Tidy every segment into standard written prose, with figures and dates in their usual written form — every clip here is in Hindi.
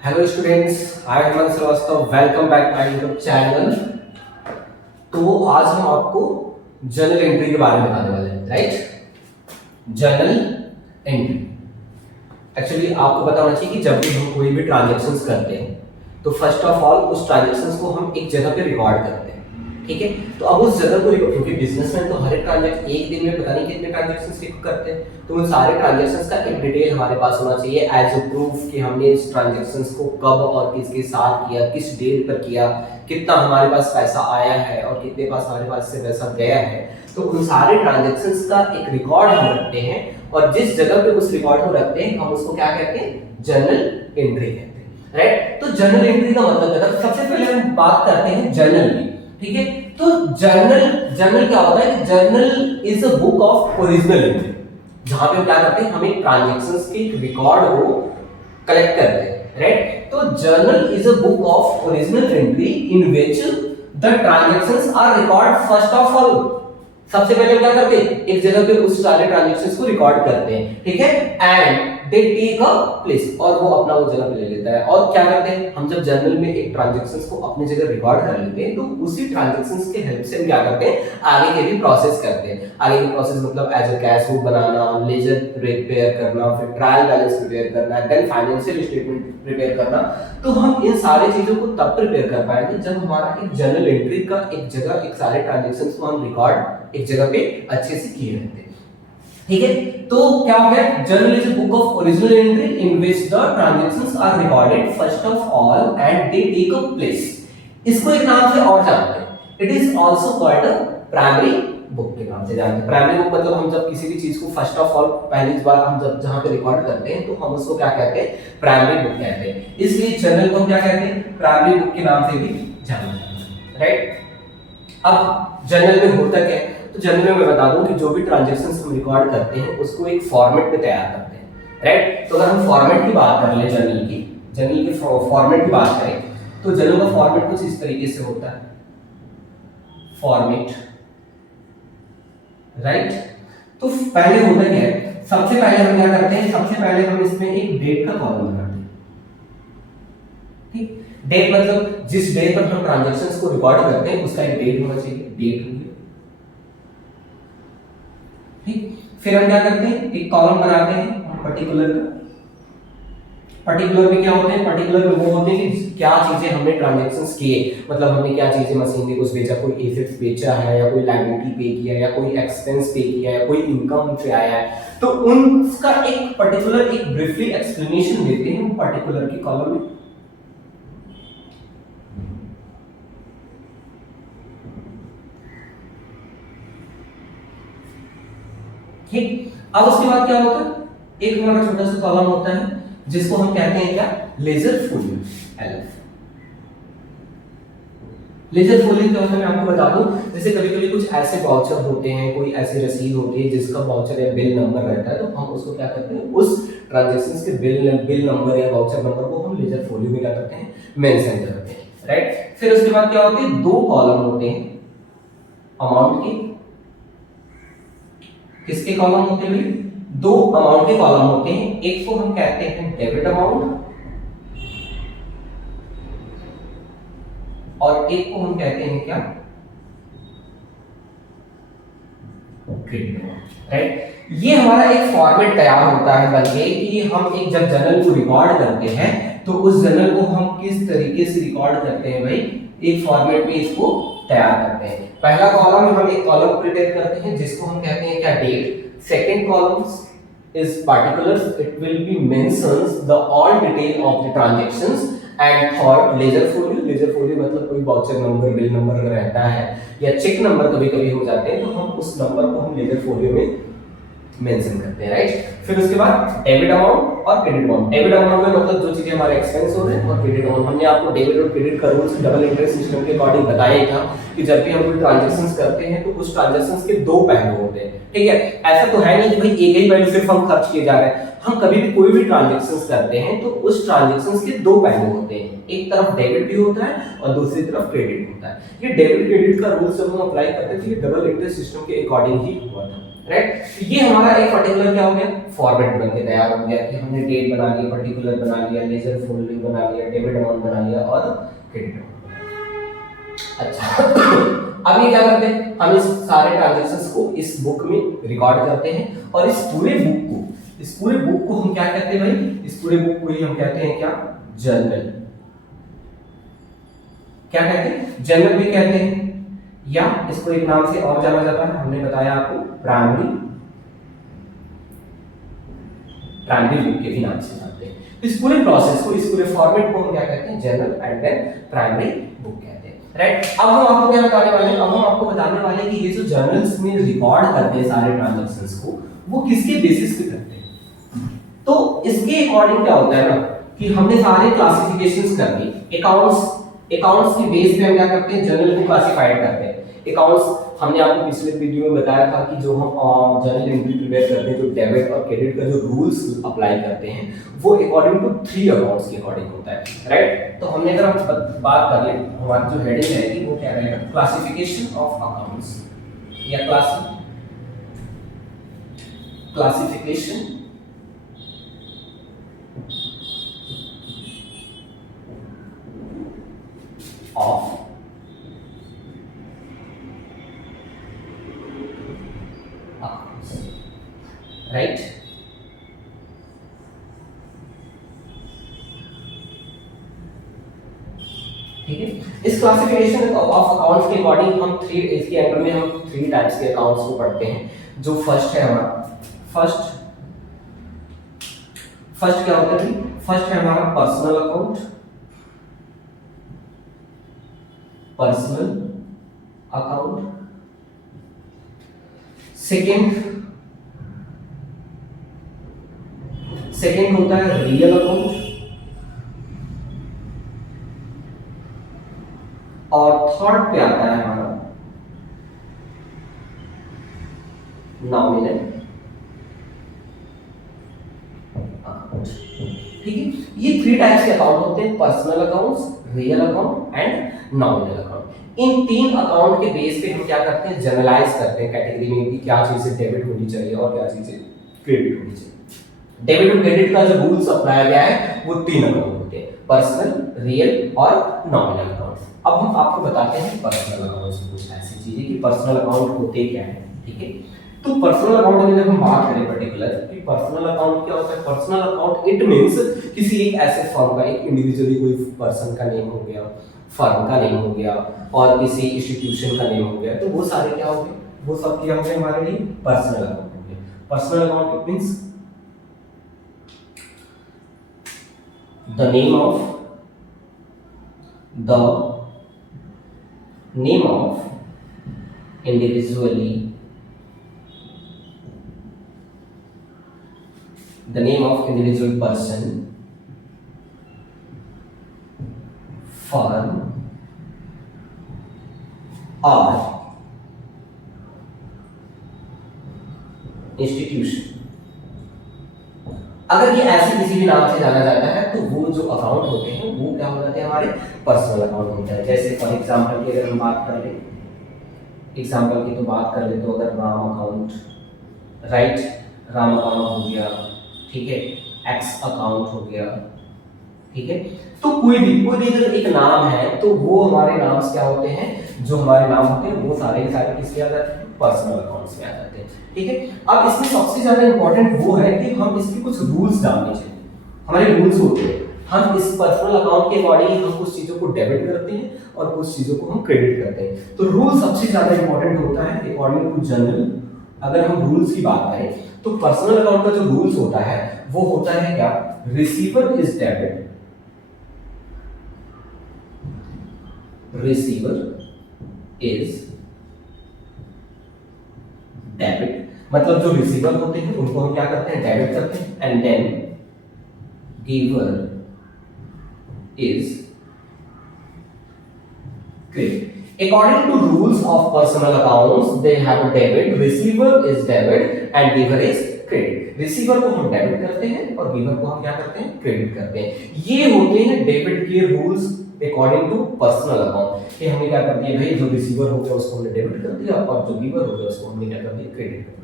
Hello students, I am Hemant Shrivastava. Welcome back my YouTube channel. तो आज हम आपको जर्नल एंट्री के बारे में बताने वाले हैं, राइट। जर्नल एंट्री एक्चुअली आपको पता होना चाहिए कि जब भी हम कोई भी ट्रांजैक्शंस करते हैं तो फर्स्ट ऑफ ऑल उस ट्रांजैक्शंस को हम एक जगह पे रिकॉर्ड करते हैं, ठीक है। तो अब उस जगह को क्योंकि बिजनेसमैन तो हर एक ट्रांजैक्शन एक दिन में पता नहीं कितने ट्रांजैक्शंस करते हैं, तो उन सारे ट्रांजैक्शंस का एक डिटेल हमारे पास होना चाहिए एज अ प्रूफ कि हमने इस ट्रांजैक्शंस को कब और किसके साथ किया, किस डेट पर किया, कितना हमारे पास पैसा आया है और कितने पास हमारे पास से पैसा गया है। तो उन सारे ट्रांजैक्शंस का एक रिकॉर्ड हम रखते हैं और जिस जगह पे उस रिकॉर्ड को रखते हैं हम उसको क्या कहते हैं, जर्नल एंट्री कहते हैं, राइट। तो जर्नल एंट्री का मतलब क्या है, सबसे पहले हम बात करते हैं जर्नल की, ठीक है। तो जर्नल क्या होता है कि journal is a book of original entry, जहां पे हम क्या करते हैं, हम एक ट्रांजैक्शंस के रिकॉर्ड को कलेक्ट करते हैं, राइट। तो journal is a book of original entry in which the transactions are record first of all. सबसे पहले हम क्या करते हैं, एक जगह पे उस सारे ट्रांजैक्शंस को रिकॉर्ड करते हैं, ठीक है। And they take a place, और वो अपना वो जगह पे ले लेता है। और क्या करते हैं, हम जब जर्नल में एक ट्रांजैक्शंस को अपनी जगह रिकॉर्ड कर लेते हैं तो उसी ट्रांजैक्शंस के हेल्प से हम क्या करते हैं, आगे के भी प्रोसेस करते हैं। आगे के प्रोसेस मतलब एज अ कैश बुक बनाना, लेजर प्रिपेयर करना, फिर ट्रायल बैलेंस प्रिपेयर करना, देन फाइनेंशियल स्टेटमेंट प्रिपेयर करना। तो हम इन सारी चीजों को तब प्रिपेयर कर पाएंगे जब हमारा एक जर्नल एंट्री का एक जगह, एक सारे ट्रांजैक्शंस को हम रिकॉर्ड एक जगह पे अच्छे से किए रहते हैं, ठीक है। तो क्या हो गया, journal is a book of original entry in which the transactions are recorded first of all and they take a place. इसको एक नाम से और जानते हैं, it is also called a primary book के नाम से जानते हैं। प्राइमरी बुक मतलब हम जब किसी भी चीज को फर्स्ट ऑफ ऑल पहली बार हम जब जहां पे रिकॉर्ड करते हैं तो हम उसको क्या कहते हैं, प्राइमरी बुक कहते हैं। इसलिए जर्नल को हम क्या कहते हैं, प्राइमरी बुक के नाम से भी जानते हैं, राइट। अब जर्नल में होता क्या है, तो जर्नल में मैं बता दूं कि जो भी ट्रांजैक्शंस हम रिकॉर्ड करते हैं उसको एक फॉर्मेट में तैयार करते हैं, राइट। तो अगर हम फॉर्मेट की बात कर ले, जर्नल की फॉर्मेट की बात करें तो जर्नल का फॉर्मेट कुछ इस तरीके से होता है, फॉर्मेट, राइट। तो पहले होता क्या है, सबसे पहले हम क्या करते हैं, सबसे पहले हम इसमें एक डेट का कॉलम बनाते हैं, ठीक। डेट मतलब जिस डेट पर हम ट्रांजैक्शंस को रिकॉर्ड करते हैं उसका एक डेट होना चाहिए, डेट हो गया, ठीक। फिर हम क्या करते हैं, एक कॉलम बनाते हैं पर्टिकुलर का। पर्टिकुलर में क्या होते हैं, पर्टिकुलर में वो होते हैं कि क्या चीजें हमने ट्रांजैक्शंस किए, मतलब हमने क्या चीजें मशीन में कुछ बेचा, कोई एसेट्स बेचा है या कोई लायबिलिटी पे किया या कोई एक्सपेंस पे किया या कोई इनकम से आया है, तो उनका एक पर्टिकुलर एक ब्रीफली एक्सप्लेनेशन देते हैं पर्टिकुलर के कॉलम में। ठीक। अब उसके बाद क्या होता है, एक हमारा छोटा सा कॉलम होता है जिसको हम कहते हैं क्या, ledger folio, LF. Ledger folio क्या होता है मैं आपको बता दूं, जैसे कभी कभी कुछ ऐसे वाउचर होते हैं, कोई ऐसी रसीद होती है जिसका वाउचर या बिल नंबर रहता है, तो हम उसको क्या करते हैं, उस ट्रांजैक्शंस के बिल नंबर या वाउचर नंबर को हम लेजर फोलियो में क्या करते हैं, मेंशन करते हैं, राइट। फिर उसके बाद क्या होते हैं, दो कॉलम होते हैं अमाउंट के, किसके कॉलम होते हैं, दो अमाउंट के कॉलम होते हैं। एक को हम कहते हैं डेबिट अमाउंट और एक को हम कहते हैं क्या, क्रेडिट अमाउंट, राइट। ये हमारा एक फॉर्मेट तैयार होता है बनके कि हम एक जब जर्नल को रिकॉर्ड करते हैं तो उस जर्नल को हम किस तरीके से रिकॉर्ड करते हैं भाई, एक फॉर्मेट में इसको तैयार करते हैं। पहला कॉलम में हम एक कॉलम प्रिपेयर करते हैं जिसको हम कहते हैं क्या, date. Second column is particulars, it will be mentions the all detail of the transactions and third ledger folio मतलब कोई वाउचर नंबर, बिल नंबर अगर रहता है या चेक नंबर कभी कभी हो जाते हैं तो हम उस नंबर को हम लेजर फोलियो में मेंशन करते हैं, राइट। फिर उसके बाद डेबिट अमाउंट और क्रेडिट अमाउंट। डेबिट अमाउंट में मतलब जो चीजें हमारे एक्सपेंस हो रहे हैं, और क्रेडिट अमाउंट हमने आपको डेबिट और क्रेडिट का रूल्स डबल इंटरेस्ट सिस्टम के अकॉर्डिंग बताया था कि जब भी हम कोई ट्रांजैक्शंस करते हैं तो उस ट्रांजैक्शंस के दो पहलू होते हैं, ठीक है। ऐसा तो है नहीं कि भाई एक ही पहलू सिर्फ हम खर्च किए जा रहे हैं, हम कभी भी कोई भी ट्रांजैक्शंस करते हैं तो उस ट्रांजैक्शंस के दो पहलू होते हैं, एक तरफ डेबिट भी होता है और दूसरी तरफ क्रेडिट होता है। ये डेबिट क्रेडिट का रूल जब हम अप्लाई करते थे ये डबल इंटरेस्ट सिस्टम के अकॉर्डिंग ही हुआ था, राइट। ये हमारा एक पर्टिकुलर क्या हो गया, फॉर्मेट बन के तैयार हो गया कि हमने डेट बना लिया, पर्टिकुलर बना लिया, लेजर फोल्डिंग बना लिया, डेबिट अमाउंट बना लिया और क्रेडिट अमाउंट। अच्छा अब ये क्या करते हैं, हम इस सारे ट्रांजैक्शंस को इस बुक में रिकॉर्ड करते हैं और इस पूरे बुक को हम क्या कहते हैं भाई, इस पूरे बुक को ही हम कहते हैं क्या, जर्नल। क्या कहते हैं, जर्नल भी कहते हैं, या इसको एक नाम से और जाना जाता है, हमने बताया आपको प्राइमरी बुक के भी नाम से जानते हैं। इस पूरे प्रोसेस को, इस पूरे फॉर्मेट को हम क्या कहते हैं, journal and then primary book कहते हैं, राइट। अब हम आपको क्या बताने वाले हैं, अब हम आपको बताने वाले हैं कि ये जो जर्नल्स में रिकॉर्ड करते हैं सारे ट्रांजैक्शंस को, वो किसके बेसिस पे करते हैं। तो इसके अकॉर्डिंग क्या होता है ना कि हमने सारे क्लासिफिकेशंस कर दी, अकाउंट्स के बेस पे हम क्या करते हैं, जर्नल को क्लासिफाइड करते हैं। अकाउंट्स हमने आपको पिछले वीडियो में बताया था कि जो हम जर्नल एंट्री प्रिपेयर करते हैं, जो डेबिट और क्रेडिट का जो रूल्स अप्लाई करते हैं, वो अकॉर्डिंग टू 3 अकाउंट्स के अकॉर्डिंग होता है, राइट। तो हमने अगर हम बात कर ले, हमारी जो हेडिंग रहेगी वो क्या रहेगा, क्लासिफिकेशन ऑफ अकाउंट्स या क्लासिफिकेशन ऑफ अकाउंट्स, राइट। ठीक है, इस क्लासिफिकेशन ऑफ अकाउंट्स के अकॉर्डिंग हम इसके अंडर में हम 3 टाइप्स के अकाउंट्स को पढ़ते हैं। जो फर्स्ट है हमारा, फर्स्ट क्या होता है, फर्स्ट है हमारा पर्सनल अकाउंट, सेकंड होता है रियल अकाउंट, और थर्ड पे आता है हमारा नॉमिनल अकाउंट। ठीक है, ये 3 टाइप्स के अकाउंट होते हैं, personal accounts, real account and nominal account. In 3 account के बेस पे हम क्या करते हैं, जनरलाइज करते हैं कैटेगरी में कि क्या चीजें डेबिट होनी चाहिए और क्या चीजें क्रेडिट होनी चाहिए। डेबिट और क्रेडिट का जो रूल्स अपनाया गया है वो 3 अकाउंट होते हैं, पर्सनल, रियल और नॉमिनल अकाउंट। अब हम आपको बताते हैं पर्सनल अकाउंट से कुछ ऐसी चीजें कि पर्सनल अकाउंट होते क्या है। ठीक है, तो पर्सनल अकाउंट में जब हम बात करें पर्टिकुलर कि पर्सनल अकाउंट क्या होता है, पर्सनल अकाउंट इट मींस किसी एक ऐसे फर्म का, एक इंडिविजुअली कोई पर्सन का नेम हो गया, फर्म का नेम हो गया और किसी इंस्टीट्यूशन का नेम हो गया, तो वो सारे क्या हो गए, वो सब क्या हो गए हमारे लिए पर्सनल अकाउंट हो गए। Personal account it means the name of individually, the name of individual person, firm or institution। अगर ये ऐसे किसी भी नाम से जाना जाता है तो वो जो अकाउंट होते हैं वो क्या हो जाते हैं, हमारे पर्सनल अकाउंट होते हैं। जैसे फॉर एग्जांपल की अगर हम बात कर ले, एग्जांपल की तो बात कर ले तो अगर Ram account, right, Ram account हो गया, ठीक है, एक्स अकाउंट हो गया, ठीक है। तो कोई भी अगर एक नाम है तो वो हमारे नाम क्या होते हैं, जो हमारे नाम होते हैं वो सारे के सारे किसके आ जाते हैं, पर्सनल अकाउंट्स में आ जाते हैं। ठीक है, अब इसमें सबसे ज्यादा इंपॉर्टेंट वो है कि हम इसके कुछ रूल्स जानने चाहिए। हमारे रूल्स होते हैं, हम इस पर्सनल अकाउंट के अकॉर्डिंग हम कुछ चीजों को डेबिट करते हैं और कुछ चीजों को हम क्रेडिट करते हैं। तो रूल सबसे ज्यादा इंपॉर्टेंट होता है अकॉर्डिंग टू जनरल। अगर हम रूल्स की बात करें तो पर्सनल अकाउंट का जो रूल्स होता है वो होता है क्या, receiver is debit, receiver is debit, मतलब जो रिसीवर होते हैं उनको हम क्या करते हैं, डेबिट करते हैं, and then giver is credit. According to rules of personal accounts, they have a debit, receiver is debit and giver is credit। Receiver को हम डेबिट करते हैं और गिवर को हम क्या करते हैं, क्रेडिट करते हैं। ये होते हैं डेबिट के rules according to personal account. कि हमने क्या कर दिया भाई, जो रिसीवर हो गया उसको हमने डेबिट कर दिया और जो गिवर हो गया उसको हमने क्या कर दिया, क्रेडिट कर दिया।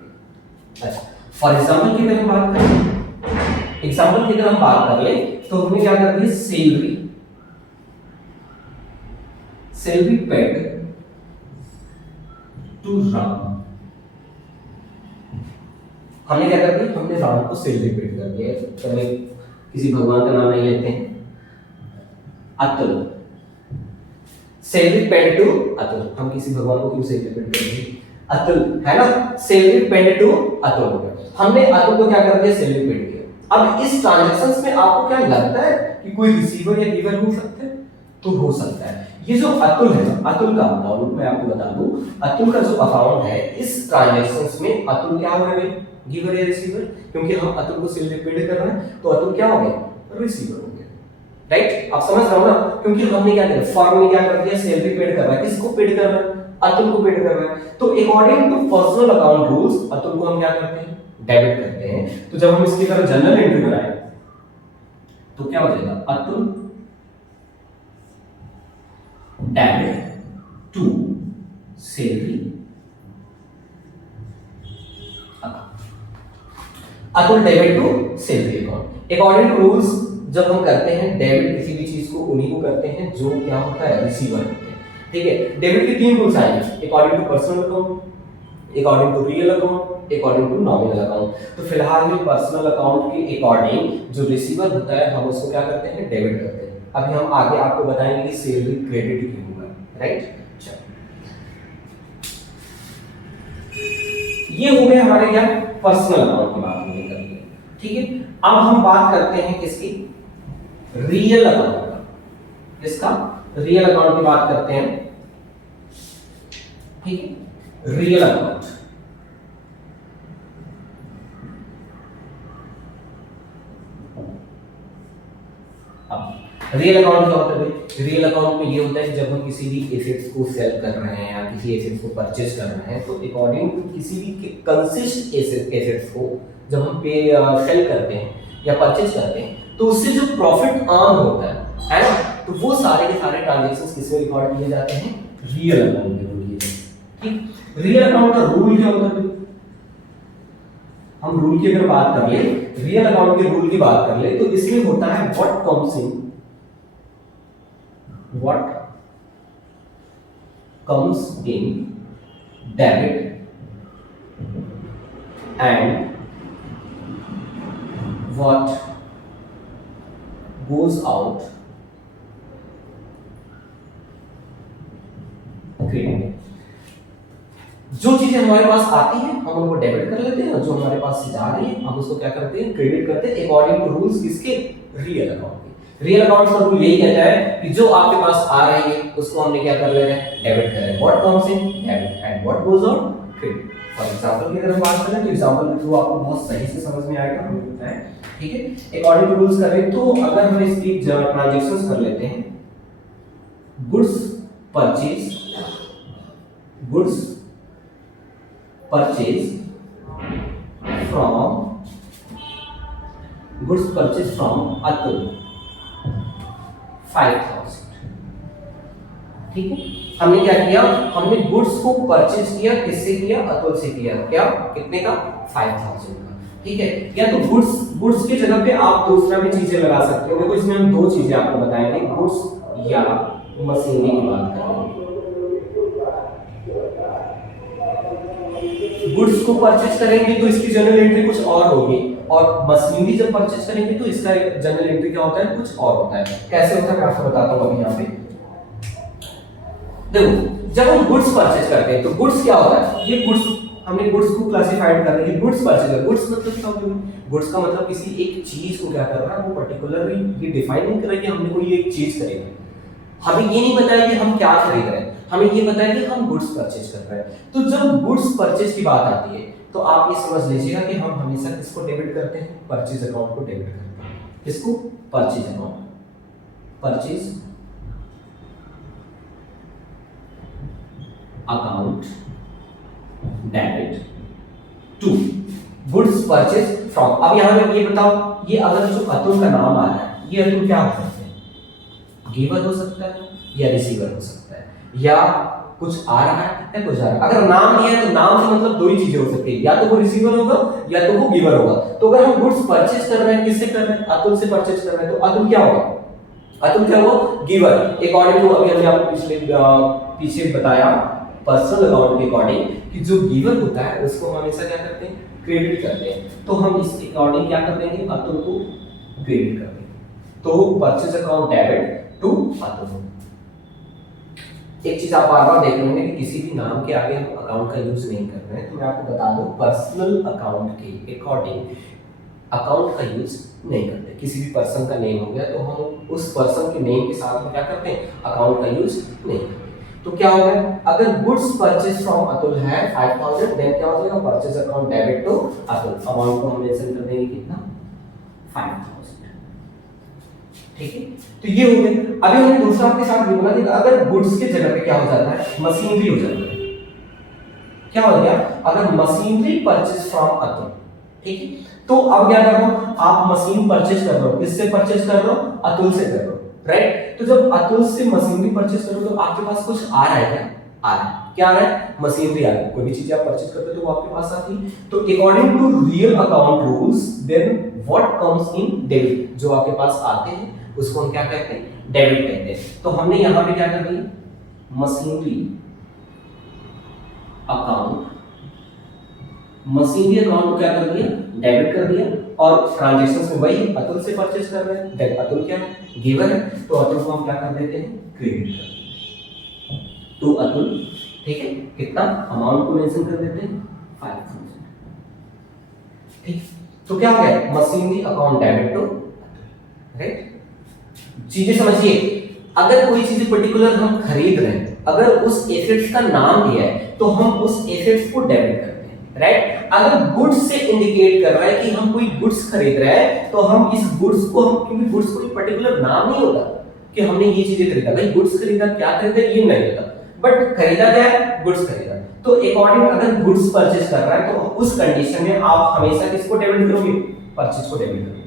अच्छा, फॉर एग्जाम्पल की अगर हम बात करें, एग्जाम्पल की अगर हम बात कर ले तो हमने क्या कर दिया, salary, salary paid to Ram. हमने क्या कर दिया, हमने राम को सैलरी पेड कर दिया। तो किसी भगवान का नाम नहीं लेते हैं, Atul, salary paid to Atul. हम किसी भगवान को क्यों सैलरी पेड करेंगे, अतुल है ना, सैलरी पेड टू अतुल हो गया। हमने अतुल को क्या कर दिया, सैलरी पेड किया। अब इस ट्रांजैक्शंस में आपको क्या लगता है कि कोई रिसीवर या गिवर हो सकते हैं? तो हो सकता है। ये जो अतुल है, अतुल का अकाउंट मैं आपको बता दूं, अतुल का जो अकाउंट है, इस ट्रांजैक्शंस में अतुल क्या हो रहा है, गिवर या रिसीवर? क्योंकि हम अतुल को सैलरी पेड कर रहे हैं तो अतुल क्या हो गया, रिसीवर हो गया। राइट, आप समझ रहे हो ना? क्योंकि हमने क्या किया, फर्म ने क्या कर दिया, सैलरी पेड कर रहा है। किसको पेड कर रहा है, अतुल को पेड कर रहा है। तो according to personal account rules Atul को हम क्या करते हैं, डेबिट करते हैं। तो जब हम इसकी तरह जनरल एंट्री बनाए तो क्या हो जाएगा, Atul debit to salary account, Atul debit to salary account. According to rules जब हम करते हैं डेबिट किसी भी चीज को, उन्हीं को करते हैं जो क्या होता है, रिसीवर होते हैं। ठीक है, डेबिट के 3 रूल्स आएंगे, according to personal account, according to real account, according to nominal account. तो फिलहाल में पर्सनल अकाउंट के अकॉर्डिंग जो रिसीवर होता है हम उसको क्या करते हैं, डेबिट करते हैं। अभी हम आगे आपको बताएंगे कि सैलरी क्रेडिट क्यों होगा। राइट, ये हो गए हमारे क्या, पर्सनल अकाउंट की बात हमने कर ली। ठीक है, अब हम बात करते हैं किसकी, रियल अकाउंट का। किसका, रियल अकाउंट की बात करते हैं। ठीक है, रियल अकाउंट, रियल अकाउंट क्या होता है, रियल अकाउंट में ये होता है कि जब हम किसी भी एसेट्स को सेल कर रहे हैं या किसी एसेट्स को परचेज कर रहे हैं तो अकॉर्डिंग टू किसी भी कंसिस्ट एसेट्स को जब हम पे सेल करते हैं या परचेज करते हैं तो उससे जो प्रॉफिट अर्न होता है ना, तो वो सारे के सारे ट्रांजैक्शंस किसमें रिकॉर्ड किए जाते हैं, रियल अकाउंट में किए जाते हैं। ठीक, रियल अकाउंट का रूल क्या होता है, हम रूल की अगर बात कर ले, रियल अकाउंट के रूल की बात कर ले तो इसमें होता है what comes in, what comes in debit and what goes out credit। जो चीजें हमारे पास आती हैं हम उनको डेबिट कर लेते हैं, जो हमारे पास से जा रही है हम उसको क्या करते हैं, क्रेडिट करते हैं अकॉर्डिंग टू रूल्स किसके, रियल अकाउंट। रियल अकाउंट का रूल यही कहता है कि जो आपके पास आ रही है उसको हमने क्या कर ले रहे हैं, डेबिट कर रहे हैं। What comes in debit and what goes out credit. For example की अगर हम बात करें तो एग्जांपल के थ्रू आपको बहुत सही से समझ में आएगा, हमें पता है। ठीक है, अकॉर्डिंग टू रूल्स करें तो अगर हम इसकी ट्रांजैक्शंस कर लेते हैं, goods purchase, goods purchase from Atul 5000। ठीक है, हमने क्या किया, हमने गुड्स को परचेज किया, किससे किया, अतुल से किया। क्या, कितने का, 5000 का। ठीक है, या तो गुड्स की जगह पे आप दूसरा भी चीजें लगा सकते हो। देखो इसमें हम दो चीजें आपको बताएंगे, गुड्स या मशीनरी की बात करेंगे। गुड्स को परचेज करेंगे तो इसकी जनरल एंट्री कुछ और होगी, और मशीनरी जब परचेज करेंगे तो इसका जनरल एंट्री क्या होता है, कुछ और होता है। कैसे होता है मैं आपको बताता हूं। अभी यहाँ पे देखो, जब हम गुड्स परचेज करते हैं तो गुड्स क्या होता है, ये गुड्स हमने गुड्स को क्लासिफाइड कर रहे हैं। गुड्स परचेज है, गुड्स मतलब क्या होता है, गुड्स का मतलब किसी एक चीज को क्या कर रहा है, वो पर्टिकुलरली ये डिफाइन नहीं कर रहा है कि हमने कोई एक चीज खरीदी है। हमें ये नहीं पता है कि हम क्या खरीद रहे हैं, हमें ये पता है कि हम गुड्स परचेज कर रहे हैं। तो जब गुड्स परचेज की बात आती है तो आप ये समझ लीजिएगा कि हम हमेशा किसको डेबिट करते हैं, परचेज अकाउंट को डेबिट करते हैं। किसको, purchase account, purchase account debit to goods purchase from. अब यहां पे ये बताओ, ये अगर जो अतुल का नाम आ रहा है, ये अतुल क्या हो सकता है, गिवर हो सकता है या रिसीवर हो सकता है, या कुछ आ रहा है या कुछ आ रहा है। अगर नाम नहीं है तो नाम से मतलब दो ही चीजें हो सकती है, या तो वो रिसीवर होगा या तो वो गिवर होगा। तो अगर हम गुड्स परचेज कर रहे हैं, किससे कर रहे हैं, अतुल से परचेज कर रहे हैं, तो अतुल क्या होगा, अतुल क्या हुआ, गिवर। अकॉर्डिंग टू अभी हमने आपको पीछे बताया पर्सनल अकाउंट के अकॉर्डिंग कि जो गिवर होता है उसको हम हमेशा क्या करते हैं, क्रेडिट करते हैं। तो हम इस अकॉर्डिंग क्या कर देंगे, अतुल को क्रेडिट कर देंगे। तो purchase account debit to Atul. एक चीज आप बार बार देख रहे होंगे कि किसी भी नाम के आगे हम अकाउंट का यूज नहीं कर रहे हैं, तो मैं आपको बता दूं पर्सनल अकाउंट के अकॉर्डिंग अकाउंट का यूज नहीं करते। किसी भी पर्सन का नेम हो गया तो हम उस पर्सन के नेम के साथ में क्या करते हैं, अकाउंट का यूज नहीं करते। तो क्या होगा, अगर गुड्स परचेज फ्रॉम अतुल है 5000, देन क्या हो जाएगा, purchase account debit to Atul. Amount को हम मेंशन कर देंगे कितना, 5000। ठीक है, तो ये हो गया। अभी हमने दूसरा आपके साथ ये बोला कि अगर गुड्स के जगह पे क्या हो जाता है, मशीनरी हो जाता है। क्या हो गया, अगर मशीनरी परचेज फ्रॉम अतुल, ठीक है, तो अब क्या कर रहा हूं, आप मशीन परचेज कर रहे हो, किससे परचेज कर रहे हो, अतुल से कर रहे हो, राइट। तो जब अतुल से मशीनरी परचेज कर रहे हो तो आपके पास कुछ आ रहा है क्या, आ रहा है, क्या आ रहा है, मशीनरी आ रही है। कोई भी चीज आप परचेज करते हो तो वो आपके पास आती है। तो according to real account rules then what comes in debit, जो आपके पास आते हैं उसको हम क्या कहते हैं, डेबिट कहते हैं। तो हमने यहां पे क्या कर दिया, मशीनरी अकाउंट, मशीनरी अकाउंट को क्या कर दिया, डेबिट कर दिया। और ट्रांजैक्शंस में वही अतुल से परचेज कर रहे हैं, देन अतुल क्या है, गिवर है, तो अतुल को हम क्या कर देते हैं, क्रेडिट कर देते हैं टू अतुल। ठीक है, कितना अमाउंट को मेंशन कर देते हैं, 5000। ठीक, तो क्या हो गया, machinery account debit to Atul, right. चीजें समझिए, अगर कोई चीज पर्टिकुलर हम खरीद रहे हैं, अगर उस एसेट्स का नाम दिया है तो हम उस एसेट्स को डेबिट करते हैं, राइट। अगर गुड्स से इंडिकेट कर रहा है कि हम कोई गुड्स खरीद रहे हैं तो हम इस गुड्स को, हम क्योंकि गुड्स कोई पर्टिकुलर नाम नहीं होता कि हमने ये चीजें खरीदा, भाई गुड्स खरीदा, क्या खरीदा ये नहीं होता, बट खरीदा क्या है, गुड्स खरीदा। तो अकॉर्डिंग अगर गुड्स परचेज कर रहा है तो उस कंडीशन में आप हमेशा किसको डेबिट करोगे, परचेज को डेबिट करोगे,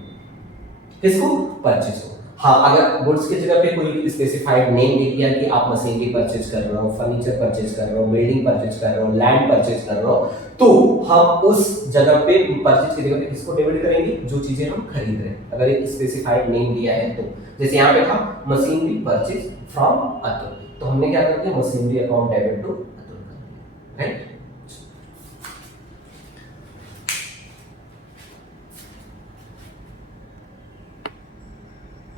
किसको, परचेज को। हाँ, अगर गुड्स की जगह पे कोई स्पेसिफाइड नेम दे दिया कि आप मशीनरी परचेज कर रहे हो, फर्नीचर परचेज कर रहे हो, बिल्डिंग परचेज कर रहे हो, लैंड परचेज कर रहे हो, तो हम उस जगह पे परचेज की जगह पे किसको डेबिट करेंगे, जो चीजें हम खरीद रहे हैं। अगर एक स्पेसिफाइड नेम दिया है तो जैसे यहाँ पे था मशीनरी परचेज फ्रॉम अतुल, तो हमने क्या कर दिया, machinery account debit to Atul, right.